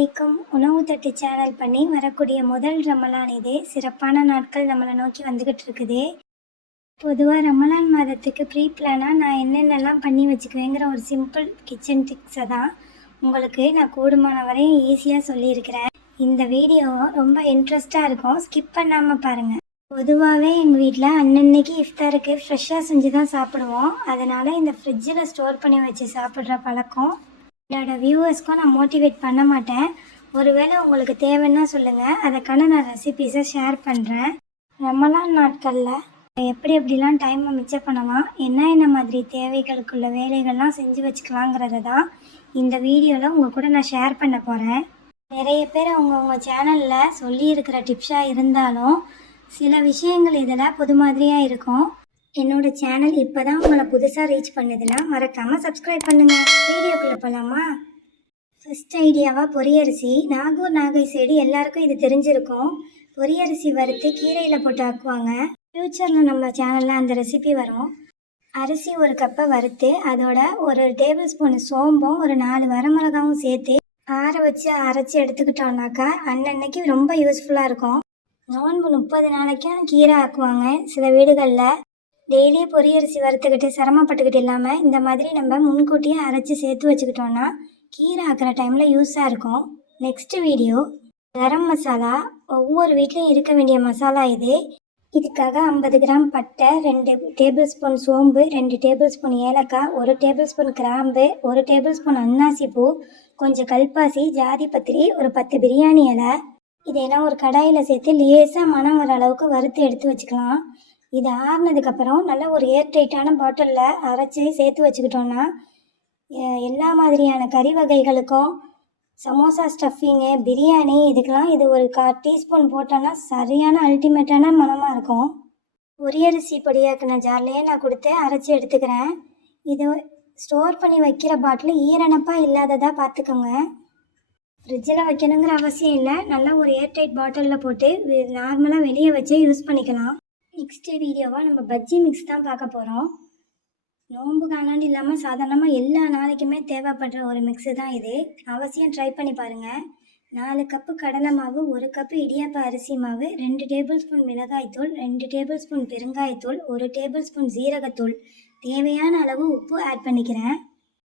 இன்னைக்கும் உணவு தட்டு சேனல் பண்ணி வரக்கூடிய முதல் ரமலான் இது. சிறப்பான நாட்கள் நம்மளை நோக்கி வந்துக்கிட்டு இருக்குது. பொதுவாக ரமலான் மாதத்துக்கு ப்ரீ பிளானாக நான் என்னென்னலாம் பண்ணி வச்சுக்குவேங்கிற ஒரு சிம்பிள் கிச்சன் டிப்ஸை தான் உங்களுக்கு நான் கூடுமான வரையும் ஈஸியாக சொல்லியிருக்கிறேன். இந்த வீடியோ ரொம்ப இன்ட்ரெஸ்டாக இருக்கும். ஸ்கிப் பண்ணாமல் பாருங்கள் பொதுவாகவே எங்கள் வீட்டில் அன்னன்னைக்கு இஃப்தாருக்கு ஃப்ரெஷ்ஷாக செஞ்சு தான் சாப்பிடுவோம். அதனால் இந்த ஃப்ரிட்ஜில் ஸ்டோர் பண்ணி வச்சு சாப்பிட்ற பழக்கம் என்னோட வியூவர்ஸ்க்கும் நான் மோட்டிவேட் பண்ண மாட்டேன். ஒருவேளை உங்களுக்கு தேவைன்னா சொல்லுங்கள் அதுக்கான நான் ரெசிபீஸை ஷேர் பண்ணுறேன் ரமலான் நாட்களில் எப்படி எப்படிலாம் டைமை மிச்சம் பண்ணலாம் என்ன என்ன மாதிரி தேவைகளுக்குள்ள வேலைகள்லாம் செஞ்சு வச்சுக்கலாங்கிறத தான் இந்த வீடியோவில் உங்கள் கூட நான் ஷேர் பண்ண போகிறேன் நிறைய பேர் அவங்கவுங்க சேனலில் சொல்லியிருக்கிற டிப்ஸாக இருந்தாலும் சில விஷயங்கள் இதில் புது மாதிரியாக இருக்கும். என்னோட சேனல் இப்போ தான் உங்களை புதுசாக ரீச் பண்ணுதுன்னா மறக்காமல் சப்ஸ்கிரைப் பண்ணுங்கள் வீடியோக்குள்ளே போகலாமா ஃபஸ்ட் ஐடியாவாக பொரியரிசி நாகூர் நாகை சைடு எல்லாருக்கும் இது தெரிஞ்சிருக்கும். பொரியரிசி வறுத்து கீரையில் போட்டு ஆக்குவாங்க. ஃப்யூச்சரில் நம்ம சேனலில் அந்த ரெசிபி வரும். அரிசி ஒரு கப்பை வறுத்து அதோட ஒரு டேபிள் ஸ்பூன் சோம்பும் ஒரு நாலு வரமிளகாவும் சேர்த்து ஆற வச்சு அரைச்சி எடுத்துக்கிட்டோம்னாக்கா அன்னன்னைக்கு ரொம்ப யூஸ்ஃபுல்லாக இருக்கும். நோன்பு முப்பது நாளைக்கும் கீரை ஆக்குவாங்க. சில வீடுகளில் டெய்லி பொரியரிசி வறுத்துக்கிட்டு சிரமப்பட்டுக்கிட்டு இல்லாமல் இந்த மாதிரி நம்ம முன்கூட்டியே அரைச்சி சேர்த்து வச்சுக்கிட்டோன்னா கீரை ஆக்கிற டைமில் யூஸாக இருக்கும். Next video garam masala. ஒவ்வொரு வீட்லேயும் இருக்க வேண்டிய மசாலா இது. இதுக்காக ஐம்பது கிராம் பட்டை ரெண்டு டேபிள் ஸ்பூன் சோம்பு ரெண்டு டேபிள் ஸ்பூன் ஏலக்காய் ஒரு டேபிள் ஸ்பூன் கிராம்பு ஒரு டேபிள் ஸ்பூன் அன்னாசி பூ கொஞ்சம் கல்பாசி ஜாதி பத்திரி ஒரு பத்து பிரியாணி இலை. இதையெல்லாம் ஒரு கடாயில் சேர்த்து லேசாக மனம் வர அளவுக்கு வறுத்து எடுத்து வச்சுக்கலாம். இது ஆறுனதுக்கப்புறம் நல்ல ஒரு ஏர் டைட்டான பாட்டிலில் அரைச்சி சேர்த்து வச்சுக்கிட்டோன்னா எல்லா மாதிரியான கறி வகைகளுக்கும் சமோசா ஸ்டஃபிங்கு பிரியாணி இதுக்கெல்லாம் இது ஒரு கா டீஸ்பூன் போட்டோன்னா சரியான அல்டிமேட்டான மனமாக இருக்கும். பொரியரிசி பொடியாக்கின ஜார்லேயே நான் கொடுத்து அரைச்சி எடுத்துக்கிறேன். இது ஸ்டோர் பண்ணி வைக்கிற பாட்டில் ஈரணப்பாக இல்லாததாக பார்த்துக்கோங்க. ஃப்ரிட்ஜில் வைக்கணுங்கிற அவசியம் இல்லை. நல்லா ஒரு ஏர்டைட் பாட்டிலில் போட்டு நார்மலாக வெளியே வச்சே யூஸ் பண்ணிக்கலாம். நெக்ஸ்ட் வீடியோவாக நம்ம பஜ்ஜி மிக்ஸ் தான் பார்க்க போகிறோம் நோன்பு காணாண்டு இல்லாமல் சாதாரணமாக எல்லா நாளைக்குமே தேவைப்படுற ஒரு மிக்ஸு தான் இது. அவசியம் ட்ரை பண்ணி பாருங்கள் நாலு கப்பு கடலை மாவு ஒரு கப்பு இடியாப்ப அரிசி மாவு ரெண்டு டேபிள் ஸ்பூன் மிளகாய்த்தூள் ரெண்டு டேபிள் ஸ்பூன் பெருங்காயத்தூள் ஒரு டேபிள் ஸ்பூன் ஜீரகத்தூள் தேவையான அளவு உப்பு ஆட் பண்ணிக்கிறேன்.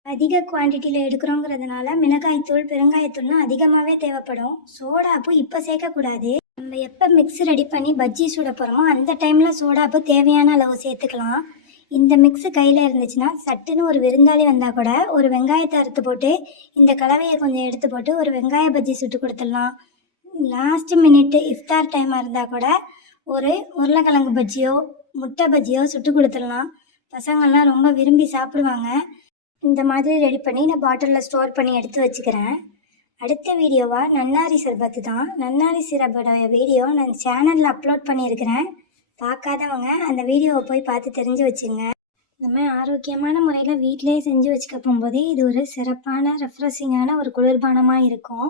அதிக குவான்டிட்டியில் எடுக்கிறோங்கிறதுனால மிளகாய்த்தூள் பெருங்காயத்தூள்லாம் அதிகமாகவே தேவைப்படும். சோடாப்பு இப்போ சேர்க்கக்கூடாது நம்ம எப்போ மிக்ஸ் ரெடி பண்ணி பஜ்ஜி சுட போகிறோமோ அந்த டைமில் சோடாப்பு தேவையான அளவு சேர்த்துக்கலாம். இந்த மிக்ஸு கையில் இருந்துச்சுன்னா சட்டுன்னு ஒரு விருந்தாளி வந்தால் கூட ஒரு வெங்காயத்தை அறுத்து போட்டு இந்த கலவையை கொஞ்சம் எடுத்து போட்டு ஒரு வெங்காய பஜ்ஜி சுட்டு கொடுத்துடலாம். லாஸ்ட் மினிட்டு இஃப்தார் டைமாக இருந்தால் கூட ஒரு உருளைக்கிழங்கு பஜ்ஜியோ முட்டை பஜ்ஜியோ சுட்டு கொடுத்துடலாம். பசங்கள்லாம் ரொம்ப விரும்பி சாப்பிடுவாங்க. இந்த மாதிரி ரெடி பண்ணி நான் பாட்டிலில் ஸ்டோர் பண்ணி எடுத்து வச்சுக்கிறேன். அடுத்த வீடியோவாக நன்னாரி சர்பத்து தான் நன்னாரி சிரப்போட வீடியோ நான் சேனலில் அப்லோட் பண்ணியிருக்கிறேன். பார்க்காதவங்க அந்த வீடியோவை போய் பார்த்து தெரிஞ்சு வச்சுங்க. இந்த மாதிரி ஆரோக்கியமான முறையில் வீட்டிலேயே செஞ்சு வச்சுக்க போகும்போதே இது ஒரு சிறப்பான ரெஃப்ரெஷிங்கான ஒரு குளிர்பானமாக இருக்கும்.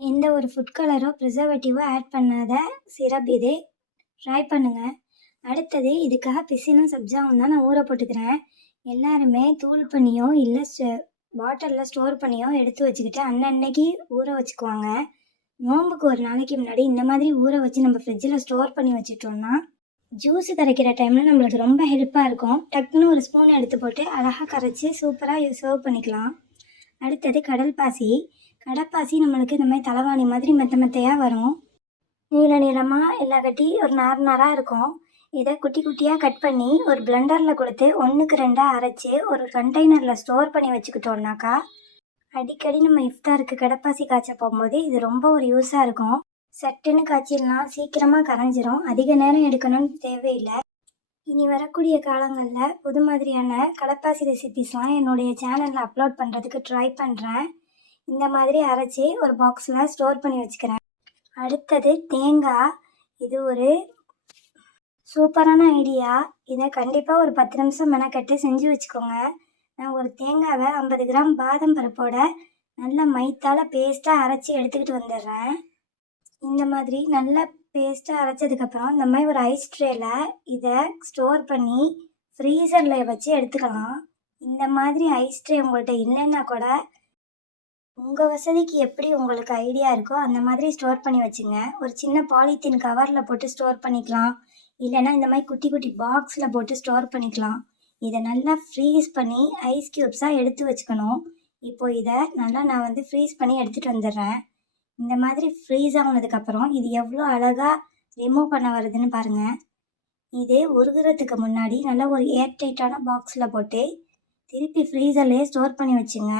எந்த ஒரு ஃபுட் கலரோ ப்ரிசர்வேட்டிவோ ஆட் பண்ணாத சிரப் இது. ட்ரை பண்ணுங்கள் அடுத்தது இதுக்காக பிசினும் சப்ஜாவும் தான் நான் ஊற போட்டுக்கிறேன். எல்லாருமே தூள் பண்ணியோ இல்லை பாட்டிலில் ஸ்டோர் பண்ணியோ எடுத்து வச்சுக்கிட்டு அன்னன்னைக்கு ஊற வச்சுக்குவாங்க. நோம்புக்கு ஒரு நாளைக்கு முன்னாடி இந்த மாதிரி ஊற வச்சு நம்ம ஃப்ரிட்ஜில் ஸ்டோர் பண்ணி வச்சுட்டோம்னா ஜூஸ் கரைக்கிற டைமில் நம்மளுக்கு ரொம்ப ஹெல்ப்பாக இருக்கும். டக்குன்னு ஒரு ஸ்பூன் எடுத்து போட்டு அழகாக கரைச்சி சூப்பராக சர்வ் பண்ணிக்கலாம். அடுத்தது கடல் பாசி. கடப்பாசி நம்மளுக்கு இந்த மாதிரி தலைவாணி மாதிரி மெத்த மெத்தையாக வரும். நீல நீளமாக எல்லா கட்டி ஒரு நார் நாராக இருக்கும். இதை குட்டி குட்டியாக கட் பண்ணி ஒரு பிளெண்டரில் கொடுத்து ஒன்றுக்கு ரெண்டாக அரைச்சி ஒரு கண்டெய்னரில் ஸ்டோர் பண்ணி வச்சுக்கிட்டோம்னாக்கா அடிக்கடி நம்ம இஃப்தாருக்கு கடப்பாசி காய்ச்ச போகும்போது இது ரொம்ப ஒரு யூஸாக இருக்கும். சட்டுன்னு காய்ச்சிடலாம் சீக்கிரமாக கரைஞ்சிரும். அதிக நேரம் எடுக்கணும்னு தேவையில்லை. இனி வரக்கூடிய காலங்களில் புது மாதிரியான கடப்பாசி ரெசிபிஸ்லாம் என்னுடைய சேனலில் அப்லோட் பண்ணுறதுக்கு ட்ரை பண்ணுறேன் இந்த மாதிரி அரைச்சி ஒரு பாக்ஸில் ஸ்டோர் பண்ணி வச்சுக்கிறேன். அடுத்தது தேங்காய். இது ஒரு சூப்பரான ஐடியா. இதை கண்டிப்பாக ஒரு பத்து நிமிஷம் மெனக்கட்டு செஞ்சு வச்சுக்கோங்க. நான் ஒரு தேங்காவை ஐம்பது கிராம் பாதம் பருப்போட நல்ல மைத்தால பேஸ்ட்டாக அரைச்சி எடுத்துக்கிட்டு வந்துடுறேன். இந்த மாதிரி நல்லா பேஸ்ட்டாக அரைச்சதுக்கப்புறம் இந்த மாதிரி ஒரு ஐஸ் ட்ரேயில் இதை ஸ்டோர் பண்ணி ஃப்ரீசரில் வச்சு எடுத்துக்கலாம். இந்த மாதிரி ஐஸ் ட்ரே உங்கள்கிட்ட இல்லைன்னா கூட உங்கள் வசதிக்கு எப்படி உங்களுக்கு ஐடியா இருக்கோ அந்த மாதிரி ஸ்டோர் பண்ணி வச்சுங்க. ஒரு சின்ன பாலித்தீன் கவரில் போட்டு ஸ்டோர் பண்ணிக்கலாம். இல்லைன்னா இந்த மாதிரி குட்டி குட்டி பாக்ஸில் போட்டு ஸ்டோர் பண்ணிக்கலாம். இதை நல்லா ஃப்ரீஸ் பண்ணி ஐஸ் க்யூப்ஸாக எடுத்து வச்சுக்கணும். இப்போ இதை நல்லா நான் வந்து ஃப்ரீஸ் பண்ணி எடுத்துகிட்டு வந்துடுறேன். இந்த மாதிரி ஃப்ரீஸ் ஆனதுக்கப்புறம் இது எவ்வளோ அழகாக ரிமூவ் பண்ண வருதுன்னு பாருங்கள் இது உருகிறதுக்கு முன்னாடி நல்லா ஒரு ஏர் டைட்டான பாக்ஸில் போட்டு திருப்பி ஃப்ரீசர்லேயே ஸ்டோர் பண்ணி வச்சுங்க.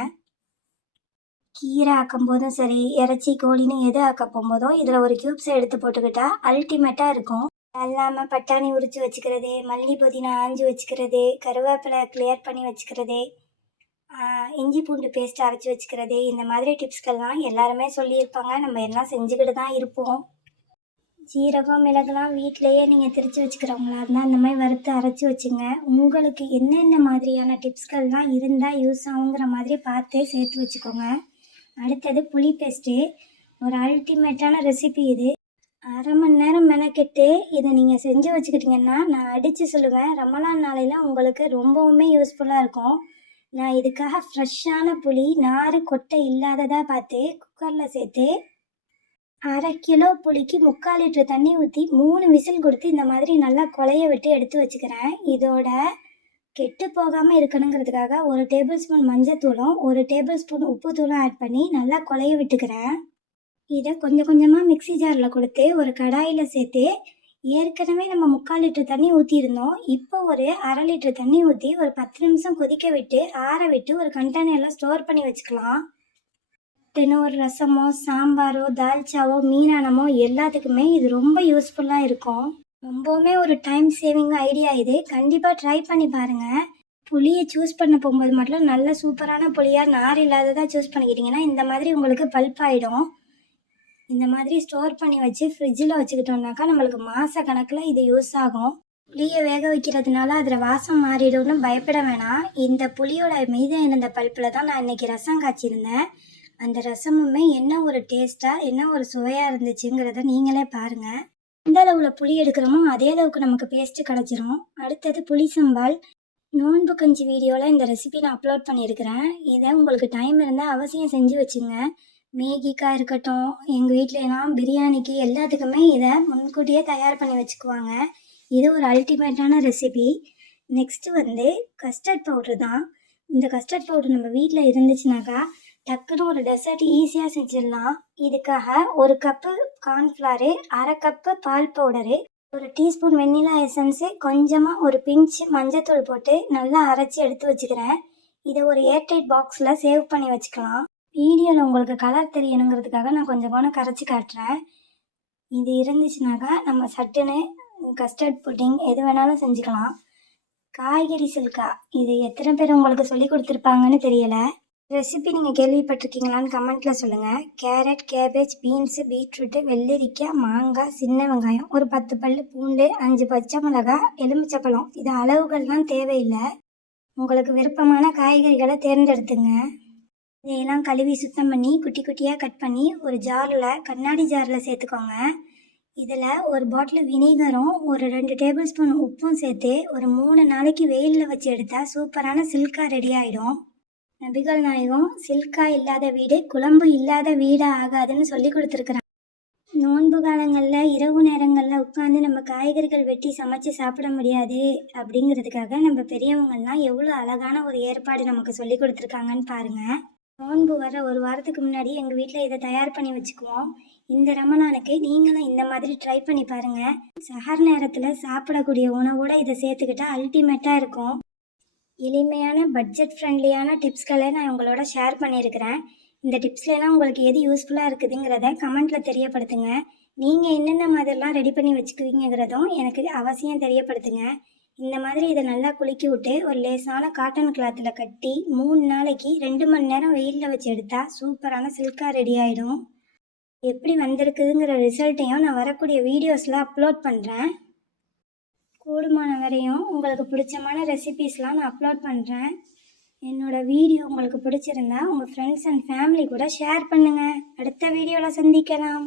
கீரை ஆக்கும் போதும் சரி இறைச்சி கோழின்னு எது ஆக்க போகும்போதும் இதில் ஒரு க்யூப்ஸை எடுத்து போட்டுக்கிட்டால் அல்டிமேட்டாக இருக்கும். அல்லாமல் பட்டாணி உரிச்சு வச்சுக்கிறது மல்லி புதினா ஆஞ்சு வச்சுக்கிறது கருவேப்பிலை கிளியர் பண்ணி வச்சுக்கிறது இஞ்சி பூண்டு பேஸ்ட் அரைச்சி வச்சுக்கிறது இந்த மாதிரி டிப்ஸ்கள்லாம் எல்லாருமே சொல்லியிருப்பாங்க. நம்ம எல்லாம் செஞ்சுக்கிட்டு தான் இருப்போம். ஜீரகம் மிளகுலாம் வீட்டிலேயே நீங்கள் திரிச்சு வச்சுக்கிறவங்களா இருந்தால் இந்த மாதிரி வறுத்து அரைச்சி வச்சுங்க. உங்களுக்கு என்னென்ன மாதிரியான டிப்ஸ்கள்லாம் இருந்தால் யூஸ் ஆகுங்கிற மாதிரி பார்த்து சேர்த்து வச்சுக்கோங்க. அடுத்தது புளி பேஸ்ட்டு ஒரு அல்டிமேட்டான ரெசிபி இது. அரை மணி நேரம் மெனக்கெட்டு இதை நீங்கள் செஞ்சு வச்சுக்கிட்டிங்கன்னா நான் அடித்து சொல்லுவேன். ரமலான் நாளையில் உங்களுக்கு ரொம்பவுமே யூஸ்ஃபுல்லாக இருக்கும். நான் இதுக்காக ஃப்ரெஷ்ஷான புளி நாறு கொட்டை இல்லாததாக பார்த்து குக்கரில் சேர்த்து அரை கிலோ புளிக்கு முக்கால் லிட்டர் தண்ணி ஊற்றி மூணு விசில் கொடுத்து இந்த மாதிரி நல்லா கொலைய விட்டு எடுத்து வச்சுக்கிறேன். இதோட கெட்டு போகாமல் இருக்கணுங்கிறதுக்காக ஒரு டேபிள் ஸ்பூன் மஞ்சத்தூளும் ஒரு டேபிள் ஸ்பூன் உப்புத்தூளும் ஆட் பண்ணி நல்லா கொலைய விட்டுக்கிறேன். இதை கொஞ்சம் கொஞ்சமாக மிக்ஸி ஜாரில் கொடுத்து ஒரு கடாயில் சேர்த்து ஏற்கனவே நம்ம முக்கால் லிட்டர் தண்ணி ஊற்றிருந்தோம் இப்போ ஒரு அரை லிட்டர் தண்ணி ஊற்றி ஒரு பத்து நிமிஷம் கொதிக்க விட்டு ஆற விட்டு ஒரு கண்டெய்னரில் ஸ்டோர் பண்ணி வச்சுக்கலாம். தினம் ஒரு ரசமோ சாம்பாரோ தால்ச்சாவோ மீனானமோ எல்லாத்துக்குமே இது ரொம்ப யூஸ்ஃபுல்லாக இருக்கும். ரொம்பவுமே ஒரு டைம் சேவிங் ஐடியா இது. கண்டிப்பாக ட்ரை பண்ணி பாருங்கள் புளியை சூஸ் பண்ண போகும்போது மட்டும் நல்ல சூப்பரான புளியாக நார் இல்லாததாக சூஸ் பண்ணிக்கிட்டிங்கன்னா இந்த மாதிரி உங்களுக்கு பல்ப் ஆகிடும் இந்த மாதிரி ஸ்டோர் பண்ணி வச்சு ஃப்ரிட்ஜில் வச்சுக்கிட்டோம்னாக்கா நம்மளுக்கு மாத கணக்கில் இது யூஸ் ஆகும். புளியை வேக வைக்கிறதுனால அதில் வாசம் மாறிடும்னு பயப்பட வேணாம். இந்த புளியோட மீதம் இருந்த பல்ப்பில் தான் நான் இன்றைக்கி ரசம் காய்ச்சிருந்தேன். அந்த ரசமுமே என்ன ஒரு டேஸ்ட்டாக என்ன ஒரு சுவையாக இருந்துச்சுங்கிறத நீங்களே பாருங்கள் எந்த அளவில் புளி எடுக்கிறோமோ அதே அளவுக்கு நமக்கு பேஸ்ட்டு கிடச்சிரும். அடுத்தது புளி சம்பால். நோன்பு கஞ்சி வீடியோவில் இந்த ரெசிபி நான் அப்லோட் பண்ணியிருக்கிறேன். இதை உங்களுக்கு டைம் இருந்தால் அவசியம் செஞ்சு வச்சுங்க. மேகிக்கா இருக்கட்டும் எங்கள் வீட்டிலலாம் பிரியாணிக்கு எல்லாத்துக்குமே இதை முன்கூட்டியே தயார் பண்ணி வச்சுக்குவாங்க. இது ஒரு அல்டிமேட்டான ரெசிபி நெக்ஸ்ட்டு வந்து கஸ்டர்ட் பவுட்ரு தான். இந்த கஸ்டர்ட் பவுடர் நம்ம வீட்டில் இருந்துச்சுனாக்கா டக்குன்னு ஒரு டெசர்ட் ஈஸியாக செஞ்சிடலாம். இதுக்காக ஒரு கப்பு கார்ன்ஃப்ளவரு அரை கப்பு பால் பவுடரு ஒரு டீஸ்பூன் வெண்ணிலா எசன்ஸு கொஞ்சமாக ஒரு பிஞ்ச் மஞ்சத்தூள் போட்டு நல்லா அரைச்சி எடுத்து வச்சுக்கிறேன். இதை ஒரு ஏர்டைட் பாக்ஸில் சேவ் பண்ணி வச்சுக்கலாம். வீடியோவில் உங்களுக்கு கலர் தெரியணுங்கிறதுக்காக நான் கொஞ்சம் கொஞ்சம் கரைச்சி காட்டுறேன். இது இருந்துச்சுனாக்கா நம்ம சட்டுன்னு கஸ்டர்ட் புட்டிங் எது வேணாலும் செஞ்சுக்கலாம். காய்கறி சில்கா இது எத்தனை பேர் உங்களுக்கு சொல்லி கொடுத்துருப்பாங்கன்னு தெரியலை. ரெசிபி நீங்கள் கேள்விப்பட்டிருக்கீங்களான்னு கமெண்ட்டில் சொல்லுங்கள் கேரட் கேபேஜ் பீன்ஸு பீட்ரூட்டு வெள்ளரிக்காய் மாங்காய் சின்ன வெங்காயம் ஒரு பத்து பல் பூண்டு அஞ்சு பச்சை மிளகாய் எலுமிச்சப்பழம் இது அளவுகள்லாம் தேவையில்லை. உங்களுக்கு விருப்பமான காய்கறிகளை தேர்ந்தெடுத்துங்க. இதையெல்லாம் கழுவி சுத்தம் பண்ணி குட்டி குட்டியாக கட் பண்ணி ஒரு ஜாரில் கண்ணாடி ஜாரில் சேர்த்துக்கோங்க. இதில் ஒரு பாட்டில் வினைகரும் ஒரு ரெண்டு டேபிள் ஸ்பூன் உப்பும் சேர்த்து ஒரு மூணு நாளைக்கு வெயிலில் வச்சு எடுத்தால் சூப்பரான சில்கா ரெடி ஆகிடும் நபிகள் நாயகம் சில்கா இல்லாத வீடு குழம்பு இல்லாத வீடு ஆகாதுன்னு சொல்லி கொடுத்துருக்குறாங்க. நோன்பு காலங்களில் இரவு நேரங்களில் உட்காந்து நம்ம காய்கறிகள் வெட்டி சமைச்சு சாப்பிட முடியாது. அப்படிங்கிறதுக்காக நம்ம பெரியவங்கள்லாம் எவ்வளோ அழகான ஒரு ஏற்பாடு நமக்கு சொல்லி கொடுத்துருக்காங்கன்னு பாருங்கள் நோன்பு வர ஒரு வாரத்துக்கு முன்னாடி எங்கள் வீட்டில் இதை தயார் பண்ணி வச்சுக்குவோம். இந்த ரமணானுக்கு நீங்களும் இந்த மாதிரி ட்ரை பண்ணி பாருங்கள் சஹர் நேரத்தில் சாப்பிடக்கூடிய உணவோட இதை சேர்த்துக்கிட்டா அல்டிமேட்டாக இருக்கும். எளிமையான பட்ஜெட் ஃப்ரெண்ட்லியான டிப்ஸ்களை நான் உங்களோட ஷேர் பண்ணியிருக்கிறேன். இந்த டிப்ஸ்லாம் உங்களுக்கு எது யூஸ்ஃபுல்லாக இருக்குதுங்கிறத கமெண்ட்டில் தெரியப்படுத்துங்க. நீங்கள் என்னென்ன மாதிரிலாம் ரெடி பண்ணி வச்சுக்குவீங்கிறதும் எனக்கு அவசியம் தெரியப்படுத்துங்க. இந்த மாதிரி இதை நல்லா குலுக்கி விட்டு ஒரு லேசான காட்டன் கிளாத்தில் கட்டி மூணு நாளைக்கு ரெண்டு மணி நேரம் வெயிலில் வச்சு எடுத்தால் சூப்பரான சில்காக ரெடி ஆகிடும் எப்படி வந்திருக்குதுங்கிற ரிசல்ட்டையும் நான் வரக்கூடிய வீடியோஸில் அப்லோட் பண்ணுறேன் கூடுமான வரையும் உங்களுக்கு பிடிச்சமான ரெசிபீஸ்லாம் நான் அப்லோட் பண்ணுறேன் என்னோட வீடியோ உங்களுக்கு பிடிச்சிருந்தா உங்கள் ஃப்ரெண்ட்ஸ் அண்ட் ஃபேமிலி கூட ஷேர் பண்ணுங்கள் அடுத்த வீடியோவில் சந்திக்கலாம்.